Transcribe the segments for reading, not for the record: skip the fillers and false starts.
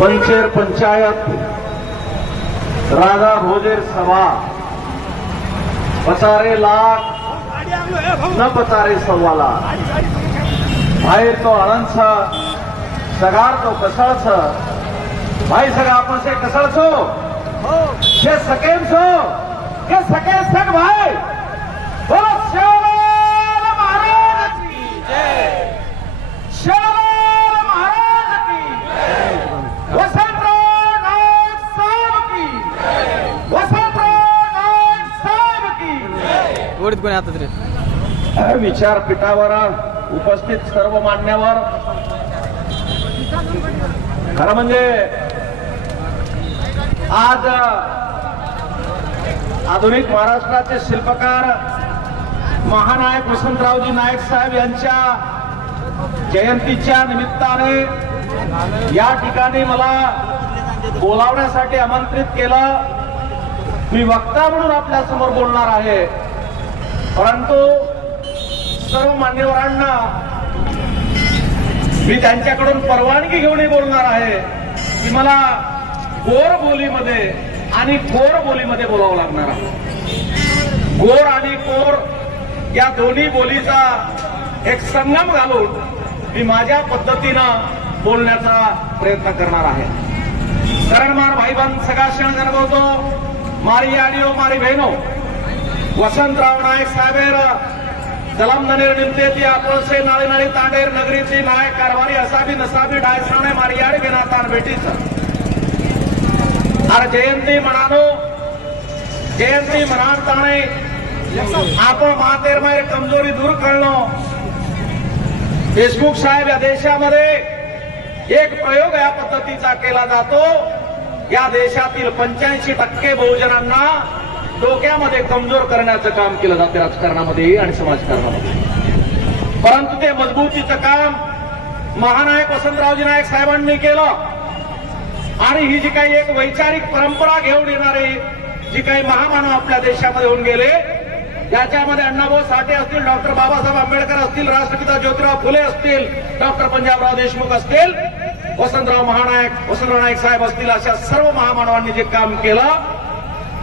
पंचेर पंचायत राधा भोजेर सभा पचारे लाख न पचारे सव्वा लाख भाई तो आनंद सगार तो कसळ भाई सगळं आपण से कसळ छो हे सकेम छो हे सके सग भाई बोलो शिवलाल महाराज की जय शिवलाल महाराज की जय वसंतराव नाईक साहेब की जय वसंतराव नाईक साहेब की जय वडीत कोणी आता तरी विचारपीठावर उपस्थित सर्व मान्यवर खरं म्हणजे आज आधुनिक महाराष्ट्राचे शिल्पकार महानायक वसंतरावजी नाईक साहेब यांच्या जयंतीच्या निमित्ताने या ठिकाणी मला बोलावण्यासाठी आमंत्रित केलं। मी वक्ता म्हणून आपल्या समोर बोलणार आहे, परंतु सर्व मान्यवरांना मी त्यांच्याकडून परवानगी घेऊन बोलणार आहे की मला गोर बोलीमध्ये आणि कोर बोलीमध्ये बोलावं लागणार आहे। गोर आणि कोर या दोन्ही बोलीचा एक संगम घालून मी माझ्या पद्धतीनं बोलण्याचा प्रयत्न करणार आहे। कारण मार भाईबंद सगळा क्षण अनुभवतो मारी आडियो मारी बहनो वसंतराव नाईक साहेबेर जलमदनेर निमते आपळसे नाळी नाळी तांडेर नगरीची नायक कारभारी असाबी नसाबी डायसाने मारी आडी बिनातान बेटीच अरे जयंती म्हणालो जयंती म्हणाताने आपण मातेर मायर कमजोरी दूर करणं। देशमुख साहेब या देशामध्ये एक प्रयोग या पद्धतीचा केला जातो। या देशातील 85% बहुजनांना डोक्यामध्ये कमजोर करण्याचं काम केलं जाते राजकारणामध्ये आणि समाजकारणामध्ये, परंतु ते मजबूतीचं काम महानायक वसंतरावजी नाईक साहेबांनी केलं। आणि ही जी काही एक वैचारिक परंपरा घेऊन येणारे जी काही महामानव आपल्या देशामध्ये होऊन गेले, त्याच्यामध्ये अण्णाभाऊ साठे असतील, डॉक्टर बाबासाहेब आंबेडकर असतील, राष्ट्रपिता ज्योतिराव फुले असतील, डॉक्टर पंजाबराव देशमुख असतील, वसंतराव महानायक वसंतराव नाईक साहेब असतील, अशा सर्व महामानवांनी जे काम केलं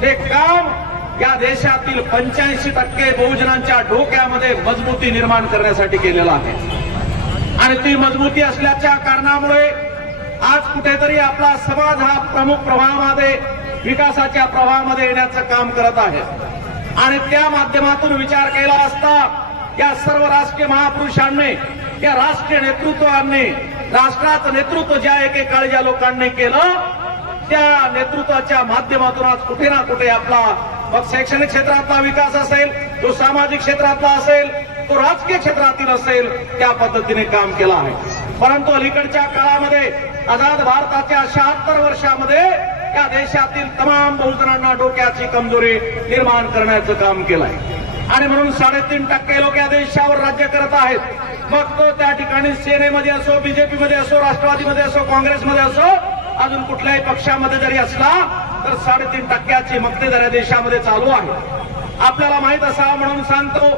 ते काम या देशातील 85% बहुजनांच्या डोक्यामध्ये मजबूती निर्माण करण्यासाठी केलेलं आहे। आणि ती मजबूती असल्याच्या कारणामुळे आज कुठेतरी आपला समाज हा प्रमुख प्रवाहामध्ये विकासाच्या प्रवाहामध्ये येण्याचं काम करत आहे। आणि त्या माध्यमातून विचार केला असता या सर्व राष्ट्रीय महापुरुषांनी या राष्ट्रीय नेतृत्वांनी राष्ट्राचं नेतृत्व ज्या एकेकाळी ज्या लोकांनी केलं त्या नेतृत्वाच्या माध्यमातून आज कुठे ना कुठे आपला मग शैक्षणिक क्षेत्रातला विकास असेल, तो सामाजिक क्षेत्रातला असेल, तो राजकीय क्षेत्रातील असेल, त्या पद्धतीने काम केलं आहे। परंतु अलीकडच्या काळामध्ये आझाद भारताच्या 76 वर्षामध्ये या देशातील तमाम बहुजनांना डोक्याची कमजोरी निर्माण करण्याचं काम केलं आहे। आणि म्हणून 3.5% लोक या देशावर राज्य करत आहेत। मग तो त्या ठिकाणी सेनेमध्ये असो, बीजेपीमध्ये असो, राष्ट्रवादीमध्ये असो, काँग्रेसमध्ये असो, अजून कुठल्याही पक्षामध्ये जरी असला तर 3.5% मक्तेदार या देशामध्ये चालू आहे। आपल्याला माहित असावं म्हणून सांगतो,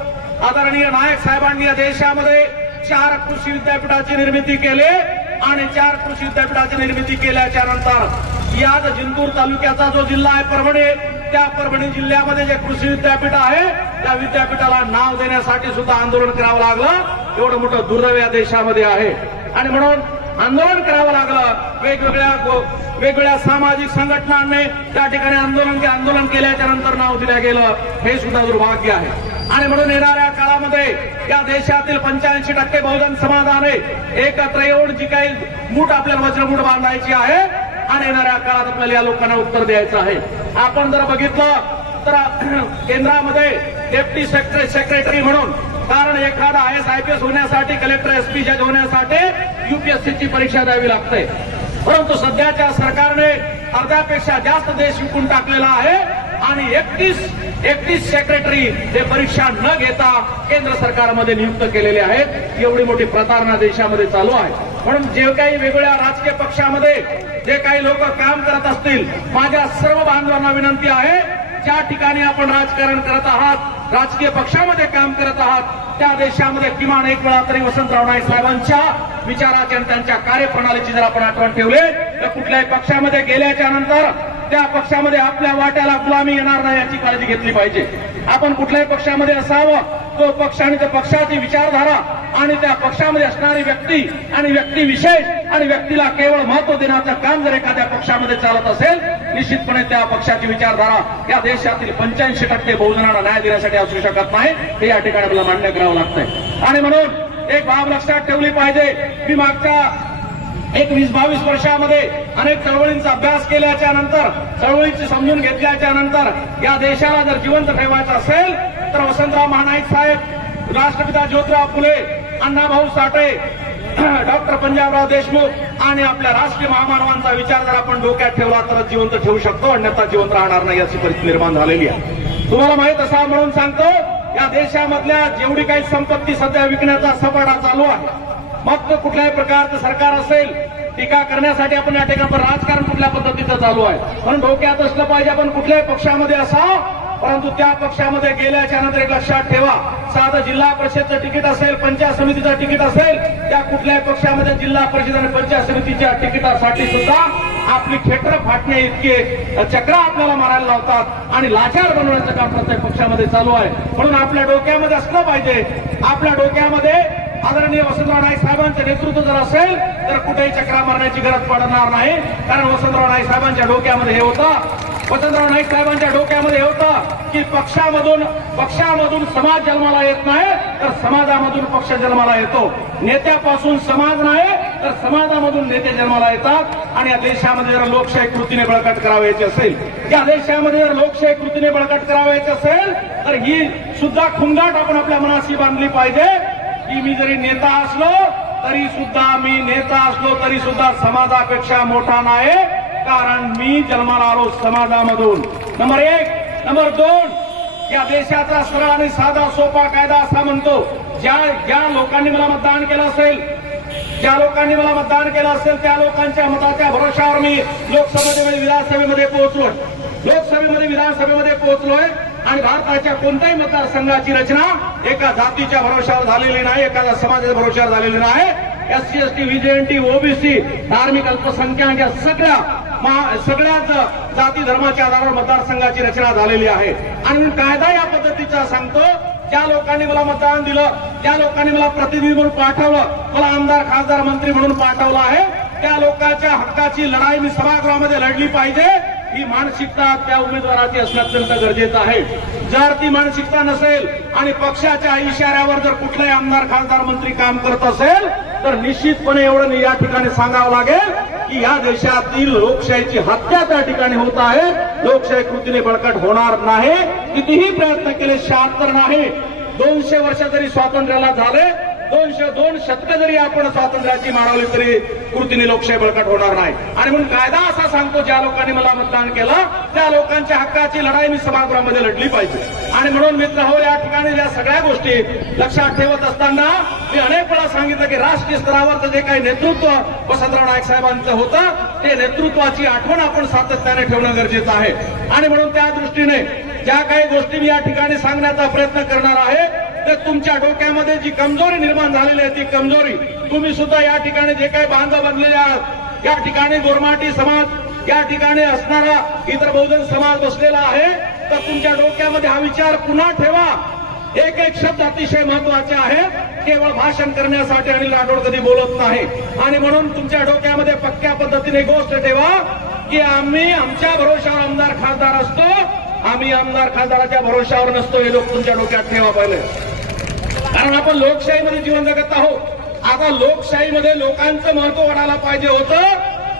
आदरणीय नाईक साहेबांनी या देशामध्ये 4 कृषी विद्यापीठाची निर्मिती केली आणि 4 कृषी विद्यापीठाची निर्मिती केल्याच्या नंतर या जिंतूर तालुक्याचा जो जिल्हा आहे परभणी, त्या परभणी जिल्ह्यामध्ये जे कृषी विद्यापीठ आहे त्या विद्यापीठाला नाव देण्यासाठी सुद्धा आंदोलन करावं लागलं। एवढं मोठं दुर्दैव या देशामध्ये आहे आणि म्हणून आंदोलन करावं लागलं। वेगवेगळ्या सामाजिक संघटनांनी त्या ठिकाणी आंदोलन केल्याच्या नंतर नाव दिलं गेलं, हे सुद्धा दुर्भाग्य आहे। आणि म्हणून येणाऱ्या काळामध्ये या देशातील 85% बहुजन समाजाने एकत्र येऊन जी काही मूठ आपल्याला वज्रमूठ बांधायची आहे आणि येणाऱ्या काळात आपल्याला या लोकांना उत्तर द्यायचं आहे। आपण जर बघितलं तर केंद्रामध्ये डेप्टी सेक्रेटरी म्हणून, कारण एखादा IAS IPS होण्यासाठी, कलेक्टर SP जज होण्यासाठी UPSCची परीक्षा द्यावी लागते, परंतु सध्याच्या सरकारने अर्ध्यापेक्षा जास्त देश विकून टाकलेला आहे आणि 31 सेक्रेटरी हे परीक्षा न घेता केंद्र सरकारमध्ये नियुक्त केलेले आहेत। एवढी मोठी प्रतारणा देशामध्ये चालू आहे। म्हणून जे काही वेगवेगळ्या राजकीय पक्षामध्ये जे काही लोक काम करत असतील, माझ्या सर्व बांधवांना विनंती आहे, ज्या ठिकाणी आपण राजकारण करत आहात, राजकीय पक्षामध्ये काम करत आहात, त्या देशामध्ये किमान एक वेळा तरी वसंतराव नाईक साहेबांच्या विचाराचे आणि त्यांच्या कार्यप्रणालीची जर आपण आठवण ठेवले तर कुठल्याही पक्षामध्ये गेल्याच्या नंतर त्या पक्षामध्ये आपल्या वाट्याला गुलामी येणार नाही याची काळजी घेतली पाहिजे. आपण कुठल्याही पक्षामध्ये असावं, तो पक्ष आणि त्या पक्षाची विचारधारा आणि त्या पक्षामध्ये असणारी व्यक्ती आणि व्यक्तिविशेष आणि व्यक्तीला केवळ महत्व देण्याचं काम जर एखाद्या पक्षामध्ये चालत असेल, निश्चितपणे त्या पक्षाची विचारधारा या देशातील 85% बहुजनांना न्याय देण्यासाठी असू शकत नाही, हे या ठिकाणी आपल्याला मान्य करावं लागतंय. आणि म्हणून एक बाब लक्षात ठेवली पाहिजे की मागच्या 20-22 वर्षामध्ये अनेक चळवळींचा अभ्यास केल्याच्या नंतर, चळवळीची समजून घेतल्याच्या नंतर या देशाला जर जिवंत ठेवायचं असेल तर वसंतराव महानाईक साहेब, राष्ट्रपिता ज्योतिराव फुले, अण्णाभाऊ साठे, डॉक्टर पंजाबराव देशमुख आणि आपल्या राष्ट्रीय महामानवांचा विचार जर आपण डोक्यात ठेवला तर जिवंत ठेवू शकतो, अन्यथा जिवंत राहणार नाही अशी परिस्थिती निर्माण झालेली आहे. तुम्हाला माहित असावं म्हणून सांगतो, या देशामधल्या जेवढी काही संपत्ती सध्या विकण्याचा सपाटा चालू आहे, मग कुठल्याही प्रकारचं सरकार असेल, टीका करण्यासाठी आपण या ठिकाणी राजकारण कुठल्या पद्धतीचं चालू आहे म्हणून डोक्यात असलं पाहिजे. आपण कुठल्याही पक्षामध्ये असावं, परंतु त्या पक्षामध्ये गेल्याच्या नंतर एक लक्षात ठेवा, साधं जिल्हा परिषदचं तिकीट असेल, पंचायत समितीचं तिकीट असेल, त्या कुठल्याही पक्षामध्ये जिल्हा परिषद आणि पंचायत समितीच्या तिकिटासाठी सुद्धा आपली खेटर फाटणे इतके चक्र आपल्याला मारायला लावतात आणि लाचार बनवण्याचं काम प्रत्येक पक्षामध्ये चालू आहे. म्हणून आपल्या डोक्यामध्ये असलं पाहिजे, आपल्या डोक्यामध्ये आदरणीय वसंतराव नाईक साहेबांचं नेतृत्व जर असेल तर कुठेही चक्रा मारण्याची गरज पडणार नाही. कारण वसंतराव नाईक साहेबांच्या डोक्यामध्ये हे होतं, वसंतराव नाईक साहेबांच्या डोक्यामध्ये होतं की पक्षामधून समाज जन्माला येत नाही तर समाजामधून पक्ष जन्माला येतो. नेत्यापासून समाज नाही तर समाजामधून नेते जन्माला येतात. आणि या देशामध्ये जर लोकशाही कृतीने बळकट करावायची असेल, या देशामध्ये जर लोकशाही कृतीने बळकट करावायची असेल तर ही सुद्धा खुंगाट आपण आपल्या मनाशी बांधली पाहिजे की मी जरी नेता असलो तरी सुद्धा समाजापेक्षा मोठा नाही, कारण मी जन्माला आलो समाजामधून. नंबर 1. नंबर 2, या देशाचा सरळ आणि साधा सोपा कायदा असा म्हणतो, ज्या लोकांनी मला मतदान केलं असेल, त्या लोकांच्या मताच्या भरोशावर मी लोकसभेमध्ये विधानसभेमध्ये पोहोचलोय. आणि भारताच्या कोणत्याही मतदारसंघाची रचना एका जातीच्या भरोशावर झालेली नाही, एखाद्या समाजाच्या भरोशावर झालेली नाही. SC, ST, VJNT, OBC, धार्मिक अल्पसंख्याक या सगळ्याच जाती धर्माच्या आधारावर मतदारसंघाची रचना झालेली आहे. आणि कायदा या पद्धतीचा सांगतो, ज्या लोकांनी मला मतदान दिलं, ज्या लोकांनी मला प्रतिनिधी म्हणून पाठवलं, मला आमदार, खासदार, मंत्री म्हणून पाठवलं आहे, त्या लोकांच्या हक्काची लढाई मी सभागृहामध्ये लढली पाहिजे. ही मानसिकता त्या उमेदवाराची असणं अत्यंत गरजेचं आहे. जर ती मानसिकता नसेल आणि पक्षाच्या इशाऱ्यावर जर कुठलाही आमदार, खासदार, मंत्री काम करत असेल तर निश्चितपणे एवढं या ठिकाणी सांगावं लागेल की या देशातील लोकशाहीची हत्या त्या ठिकाणी होत आहे. लोकशाही कृतीने बळकट होणार नाही, कितीही प्रयत्न केले 76 नाही. 200 वर्ष जरी स्वातंत्र्याला झाले, 202 शतकं जरी आपण स्वातंत्र्याची मानवली तरी कृतीने लोकशाही बळकट होणार नाही. आणि म्हणून कायदा असा सांगतो, ज्या लोकांनी मला मतदान केलं त्या लोकांच्या हक्काची लढाई मी सभागृहामध्ये लढली पाहिजे. आणि म्हणून मित्र हो, या ठिकाणी या सगळ्या गोष्टी लक्षात ठेवत असताना मी अनेक वेळा सांगितलं की राष्ट्रीय स्तरावरचं जे काही नेतृत्व वसंतराव नाईक साहेबांचं होतं, ते नेतृत्वाची आठवण आपण सातत्याने ठेवणं गरजेचं आहे. आणि म्हणून त्या दृष्टीने ज्या काही गोष्टी मी या ठिकाणी सांगण्याचा प्रयत्न करणार आहे, तर तुमच्या डोक्यामध्ये जी कमजोरी निर्माण झालेली आहे ती कमजोरी तुम्ही सुद्धा या ठिकाणी जे काही बांधव बनलेले आहात, या ठिकाणी गोरमाटी समाज, या ठिकाणी असणारा इतर बहुजन समाज बसलेला आहे, तर तुमच्या डोक्यामध्ये हा विचार पुन्हा ठेवा. एक एक शब्द अतिशय महत्वाचे आहेत, केवळ भाषण करण्यासाठी आणि लाडोळ कधी बोलत नाही. आणि म्हणून तुमच्या डोक्यामध्ये पक्क्या पद्धतीने गोष्ट ठेवा की आम्ही आमच्या भरोशावर आमदार, खासदार असतो, आम्ही आमदार, खासदाराच्या भरोशावर नसतो. हे लोक तुमच्या डोक्यात ठेवा पाहिजे. कारण आपण लोकशाहीमध्ये जीवन जगत आहोत. आता लोकशाहीमध्ये लोकांचं महत्व वाढायला पाहिजे होतं,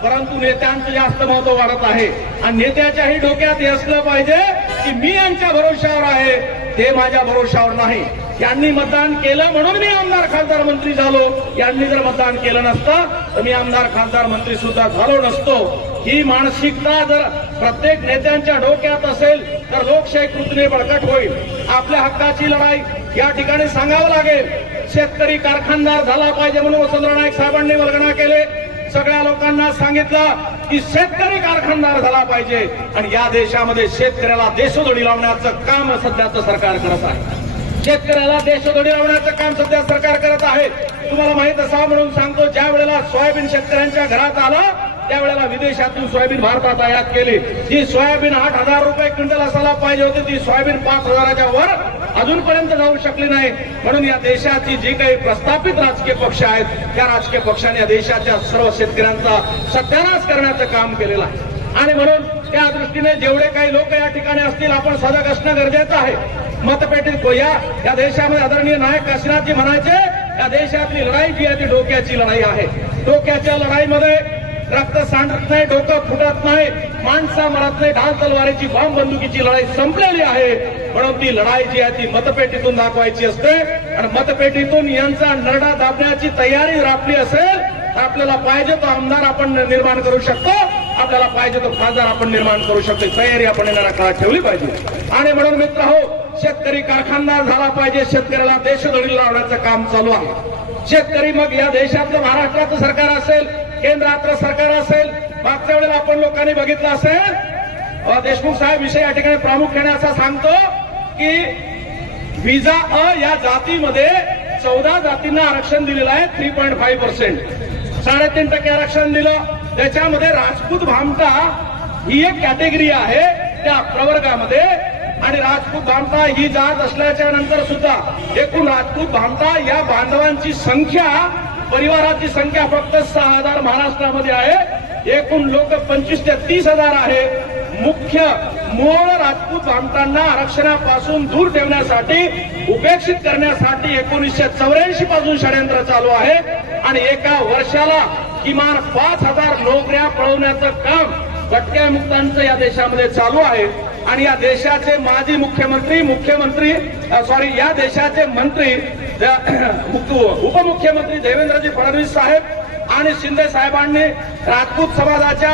परंतु नेत्यांचं जास्त महत्व वाढत आहे. आणि नेत्याच्याही डोक्यात हे असलं पाहिजे की मी यांच्या भरोशावर आहे, ते माझ्या भरोशावर नाही. यांनी मतदान केलं म्हणून मी आमदार, खासदार, मंत्री झालो. यांनी जर मतदान केलं नसतं तर मी आमदार, खासदार, मंत्री सुद्धा झालो नसतो. ही मानसिकता जर प्रत्येक नेत्यांच्या डोक्यात असेल तर लोकशाही कृतीने बळकट होईल. आपल्या हक्काची लढाई या ठिकाणी सांगावं लागेल. शेतकरी कारखानदार झाला पाहिजे म्हणून वसंतराव नाईक साहेबांनी वल्गना केले. सगळ्या लोकांना सांगितलं की शेतकरी कारखानदार झाला पाहिजे. आणि या देशामध्ये शेतकऱ्याला देशोधडी लावण्याचं काम सध्याचं सरकार करत आहे. शेतकऱ्याला देशोधडी लावण्याचं काम सध्या सरकार करत आहे. तुम्हाला माहित असावं म्हणून सांगतो, ज्या वेळेला सोयाबीन शेतकऱ्यांच्या घरात आलं त्यावेळेला विदेशातून सोयाबीन भारतात आयात केली. ती सोयाबीन 8,000 रुपये क्विंटल असायला पाहिजे होती, ती सोयाबीन 5,000च्या वर अजूनपर्यंत जाऊ शकली नाही. म्हणून या देशाची जी काही प्रस्थापित राजकीय पक्ष आहेत त्या राजकीय पक्षाने या देशाच्या सर्व शेतकऱ्यांचा सत्यानाश करण्याचं काम केलेलं आहे. आणि म्हणून त्या दृष्टीने जेवढे काही लोक या ठिकाणी असतील आपण सजग असणं गरजेचं आहे. मतपेटीत या देशामध्ये आदरणीय नायक काशीनाथजी म्हणायचे, या देशातली लढाई जी आहे ती डोक्याची लढाई आहे. डोक्याच्या लढाईमध्ये रक्त सांडत नाही, डोकं फुटत नाही, माणसा मरत नाही, ढाल तलवारीची बॉम्ब बंदुकीची लढाई संपलेली आहे. म्हणून ती लढाई जी आहे ती मतपेटीतून दाखवायची असते. आणि मतपेटीतून यांचा नरडा दाबण्याची तयारी जर आपली असेल तर आपल्याला पाहिजे तो आमदार आपण निर्माण करू शकतो, आपल्याला पाहिजे तो खासदार आपण निर्माण करू शकतो. तयारी आपण येणाऱ्या काळात ठेवली पाहिजे. आणि म्हणून मित्र हो, शेतकरी कारखानदार झाला पाहिजे, शेतकऱ्याला देशदोडीला लावण्याचं काम चालू आहे. शेतकरी मग या देशातलं महाराष्ट्राचं सरकार असेल, केंद्रातलं सरकार असेल, मागच्या वेळेला आपण लोकांनी बघितलं असेल, देशमुख साहेब विषय या ठिकाणी प्रामुख्याने असा सांगतो की विजा अ या जातीमध्ये 14 जातींना आरक्षण दिलेलं आहे. 3.5%, 3.5% आरक्षण दिलं. त्याच्यामध्ये राजपूत भामटा ही एक कॅटेगरी आहे त्या प्रवर्गामध्ये. आणि राजपूत भामटा ही जात असल्याच्या नंतर सुद्धा एकूण राजपूत भामटा या बांधवांची संख्या, परिवाराची संख्या फक्त 6,000 महाराष्ट्रामध्ये आहे. एकूण लोक 25 ते 30,000 आहे. मुख्य मूळ राजपूत भामटांना आरक्षणापासून दूर ठेवण्यासाठी, उपेक्षित करण्यासाठी 1984 पासून षडयंत्र चालू आहे. आणि एका वर्षाला किमान 5,000 नोकऱ्या पळवण्याचं काम भटक्यामुक्तांचं या देशामध्ये चालू आहे. आणि या देशाचे माजी मुख्यमंत्री या देशाचे मंत्री उपमुख्यमंत्री देवेंद्रजी फडणवीस साहेब आणि शिंदे साहेबांनी राजपूत समाजाच्या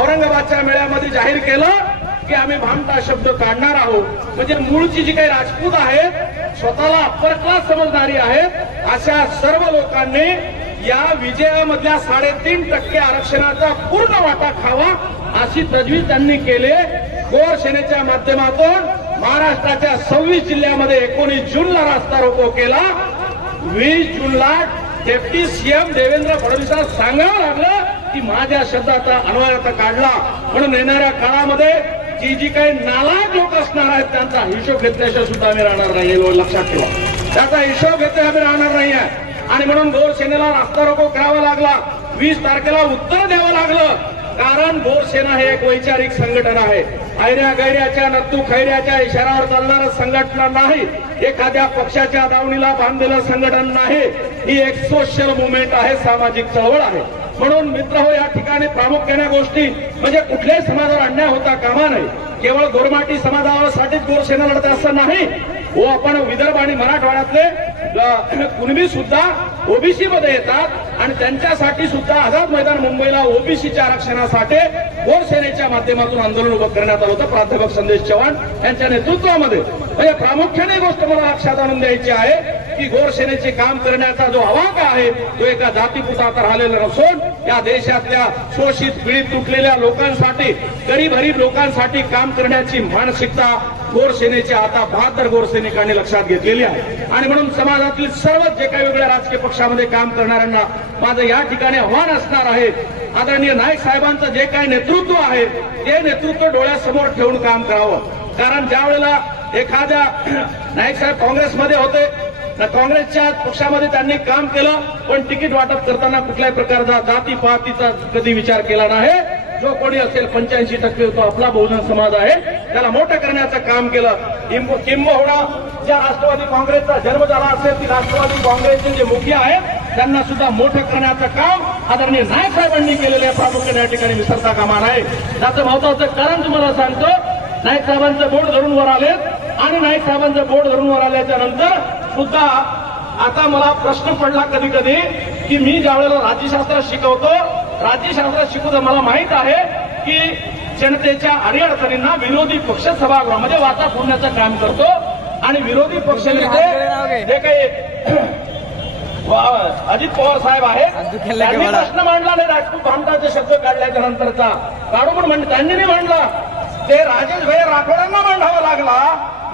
औरंगाबादच्या मेळ्यामध्ये जाहीर केलं की आम्ही भामटा शब्द काढणार आहोत. म्हणजे मूळची जी काही राजपूत आहेत, स्वतःला अप्पर क्लास समजणारी आहेत, अशा सर्व लोकांनी या विजयामधल्या 3.5% आरक्षणाचा पूर्ण वाटा खावा अशी तजवीज त्यांनी केली. गोर सेनेच्या माध्यमातून महाराष्ट्राच्या 26 जिल्ह्यामध्ये 19 जूनला रास्ता रोको केला. 20 जूनला डेप्टी सीएम देवेंद्र फडणवीसांना सांगावं लागलं की माझ्या शब्दाचा अन्वयार्थ काढला. म्हणून येणाऱ्या काळामध्ये जी काही नालायक लोक असणार आहेत त्यांचा हिशोब घेतल्याशिवाय सुद्धा आम्ही राहणार नाही, हे लक्षात ठेवा. त्याचा हिशोब घेतल्याशिवाय आम्ही राहणार नाहीये. आणि म्हणून गोर सेनेला रास्ता रोको करावा लागला. 20 तारखेला उत्तर द्यावं लागलं, कारण गोर सेना हे एक वैचारिक संघटना आहे. ऐऱ्या गैऱ्याच्या नत्तू खैऱ्याच्या इशाऱ्यावर चालणारं संघटना नाही, एखाद्या पक्षाच्या दावणीला बांधलेलं संघटन नाही. ही एक सोशल मुवमेंट आहे, सामाजिक चळवळ आहे. म्हणून मित्र हो, या ठिकाणी प्रामुख्याने गोष्टी म्हणजे कुठल्याही समाजावर अन्याय होता कामा नये. केवळ गोरमाटी समाजासाठीच गोर सेना लढत असं नाही. आपण विदर्भ आणि मराठवाड्यातले कुणबी सुद्धा ओबीसी मध्ये येतात आणि त्यांच्यासाठी सुद्धा आझाद मैदान मुंबईला ओबीसीच्या आरक्षणासाठी गोर सेनेच्या माध्यमातून आंदोलन उभं करण्यात आलं होतं प्राध्यापक संदेश चव्हाण यांच्या नेतृत्वामध्ये. म्हणजे प्रामुख्याने गोष्ट मला लक्षात आणून द्यायची आहे की गोर सेनेचे काम करण्याचा जो आवाका आहे तो एका जातीपुरता तर राहिलेला नसून या देशातल्या शोषित, पीडित, तुटलेल्या लोकांसाठी, गरीब लोकांसाठी काम करण्याची मानसिकता गोर सेनेच्या आता 72 गोर सैनिकांनी लक्षात घेतलेली आहे. आणि म्हणून समाजातील सर्व जे काही वेगळ्या राजकीय पक्षामध्ये काम करणाऱ्यांना माझं या ठिकाणी आव्हान असणार आहे, आदरणीय नाईक साहेबांचं जे काही नेतृत्व आहे ते नेतृत्व डोळ्यासमोर ठेवून काम करावं. कारण ज्या वेळेला एखाद्या नाईक साहेब काँग्रेसमध्ये होते, काँग्रेसच्या पक्षामध्ये त्यांनी काम केलं, पण तिकीट वाटप करताना कुठल्याही प्रकारचा जातीपातीचा कधी विचार केला नाही. जो कोणी असेल 85% तो आपला बहुजन समाज आहे, त्याला मोठं करण्याचं काम केलं. किंबहुना ज्या राष्ट्रवादी काँग्रेसचा जन्म झाला असेल ती राष्ट्रवादी काँग्रेसचे जे मुखिया आहेत त्यांना सुद्धा मोठं करण्याचं काम आदरणीय नाईक साहेबांनी केलेलं आहे. प्रामुख्याने या ठिकाणी विसरता कामा नये. त्याचं महत्वाचं कारण तुम्हाला सांगतो, नाईक साहेबांचं बोट धरून वर आलेत आणि नाईक साहेबांचं बोट धरून वर आल्याच्या नंतर सुद्धा आता मला प्रश्न पडला कधी कधी की मी ज्यावेळेला राज्यशास्त्र शिकवतो, राज्यशास्त्र शिकवतो मला माहित आहे की जनतेच्या अडीअडचणींना विरोधी पक्ष सभागृहामध्ये वाचा फोडण्याचं काम करतो. आणि विरोधी पक्षाचे जे काही अजित पवार साहेब आहेत त्यांनी प्रश्न मांडला नाही राजपूत भामटाचे शब्द काढल्याच्या नंतरचा काढू म्हणून त्यांनी नाही मांडला, ते राजेश भाई राठोडांना मांडावा लागला.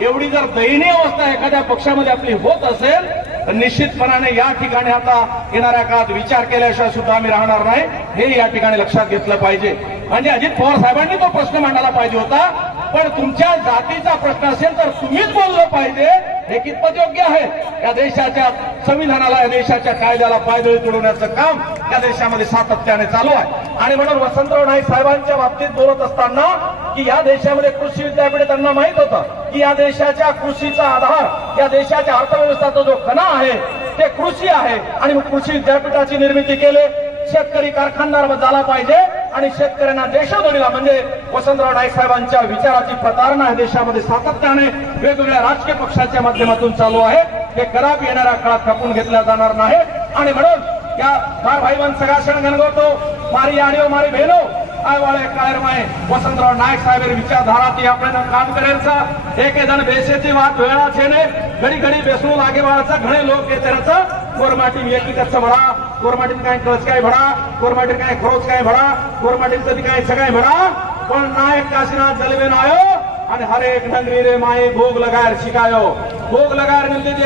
एवढी जर दयनीय अवस्था एखाद्या पक्षामध्ये आपली होत असेल तर निश्चितपणाने या ठिकाणी आता येणाऱ्या काळात विचार केल्याशिवाय सुद्धा आम्ही राहणार नाही, हे या ठिकाणी लक्षात घेतलं पाहिजे. म्हणजे अजित पवार साहेबांनी तो प्रश्न मांडायला पाहिजे होता, पण तुमच्या जातीचा प्रश्न असेल तर तुम्हीच बोललं पाहिजे. हे कितपत योग्य आहे? या देशाच्या संविधानाला, या देशाच्या कायद्याला पायदळी तुडवण्याचं काम या देशामध्ये सातत्याने चालू आहे. आणि म्हणून वसंतराव नाईक साहेबांच्या बाबतीत बोलत असताना की या देशामध्ये कृषी विद्यापीठ त्यांना माहित होतं की या देशाच्या कृषीचा आधार, या देशाच्या अर्थव्यवस्थेचा जो कणा आहे ते कृषी आहे. आणि मग कृषी विद्यापीठाची निर्मिती केली. शेतकरी कारखानदार झाला पाहिजे आणि शेतकऱ्यांना देशोधडीला, म्हणजे वसंतराव नाईक साहेबांच्या विचाराची प्रतारणा या देशामध्ये सातत्याने वेगवेगळ्या राजकीय पक्षाच्या माध्यमातून चालू आहे. हे कदापि येणाऱ्या काळात खपून घेतल्या जाणार नाही. आणि म्हणून या मार भाईवन सगाशण गणगोतो मारी आडियो मारी भेनो आय वाले कायर माए वसंतराव नायक साहेब विचारधारा थी આપણે કામ કરેલ છે. એક જણ બેસેથી વાત વેળા છે ને ઘડી ઘડી બેસવું લાગે વાળા છે. ઘણે લોક કે તેરच कोरमाटी एकी कच्चा भडा, कोरमाटीत काय कळस काय भडा, कोरमाटीत काय खरोच काय भडा, कोरमाटीत कधी काय सगळ्या भडा. पण नायक काशीनाथ जलवेन आयो आणि हर एक नगरी रे माए भोग लगायर शिकायो. भोग लगायर मिलते